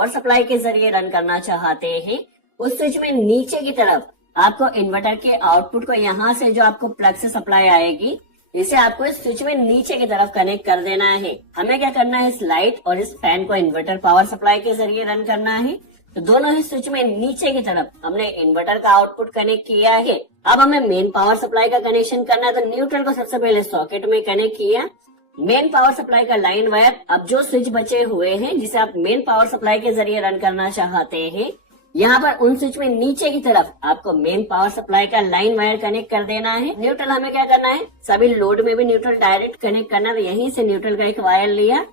Power supply के जरिए run करना चाहते हैं, उस स्विच में नीचे की तरफ आपको इन्वर्टर के आउटपुट को यहाँ से जो आपको प्लग से सप्लाई आएगी, इसे आपको इस स्विच में नीचे की तरफ कनेक्ट कर देना है। हमें क्या करना है, इस लाइट और इस फैन को इन्वर्टर पावर सप्लाई के जरिए रन करना है। तो दोनों ही स्विच में नीचे की तरफ हमने इन्वर्टर का आउटपुट कनेक्ट किया है। अब हमें मेन पावर सप्लाई का कनेक्शन करना है, तो न्यूट्रल को सबसे पहले सॉकेट में कनेक्ट किया। मेन पावर सप्लाई का लाइन वायर, अब जो स्विच बचे हुए हैं जिसे आप मेन पावर सप्लाई के जरिए रन करना चाहते हैं, यहाँ पर उन स्विच में नीचे की तरफ आपको मेन पावर सप्लाई का लाइन वायर कनेक्ट कर देना है। न्यूट्रल हमें क्या करना है, सभी लोड में भी न्यूट्रल डायरेक्ट कनेक्ट करना है। यहीं से न्यूट्रल का एक वायर लिया,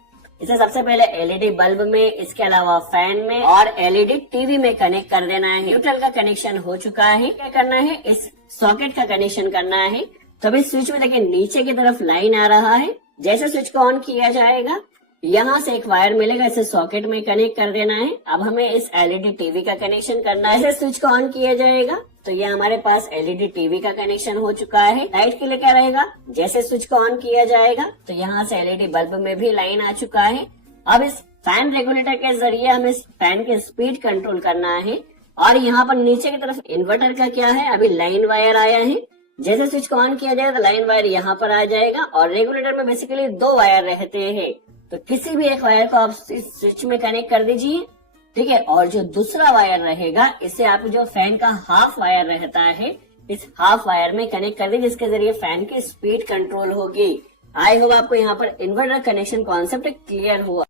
इसे सबसे पहले एलईडी बल्ब में, इसके अलावा फैन में और एलईडी टीवी में कनेक्ट कर देना है। न्यूट्रल का कनेक्शन हो चुका है। क्या करना है, इस सॉकेट का कनेक्शन करना है। तो अभी स्विच में देखिए नीचे की तरफ लाइन आ रहा है। जैसे स्विच को ऑन किया जाएगा, यहाँ से एक वायर मिलेगा, इसे सॉकेट में कनेक्ट कर देना है। अब हमें इस एलईडी टीवी का कनेक्शन करना है। जैसे स्विच को ऑन किया जाएगा तो ये हमारे पास एलईडी टीवी का कनेक्शन हो चुका है। लाइट के लिए क्या रहेगा, जैसे स्विच को ऑन किया जाएगा तो यहाँ से एलईडी बल्ब में भी लाइन आ चुका है। अब इस फैन रेगुलेटर के जरिए हमें इस फैन की स्पीड कंट्रोल करना है। और यहाँ पर नीचे की तरफ इन्वर्टर का क्या है, अभी लाइन वायर आया है। जैसे स्विच को ऑन किया जाए तो लाइन वायर यहाँ पर आ जाएगा। और रेगुलेटर में बेसिकली 2 वायर रहते हैं, तो किसी भी एक वायर को आप इस स्विच में कनेक्ट कर दीजिए, ठीक है। और जो दूसरा वायर रहेगा, इसे आप जो फैन का हाफ वायर रहता है, इस हाफ वायर में कनेक्ट कर दीजिए, जिसके जरिए फैन की स्पीड कंट्रोल होगी। आई होप आपको यहाँ पर इन्वर्टर कनेक्शन कॉन्सेप्ट क्लियर हुआ।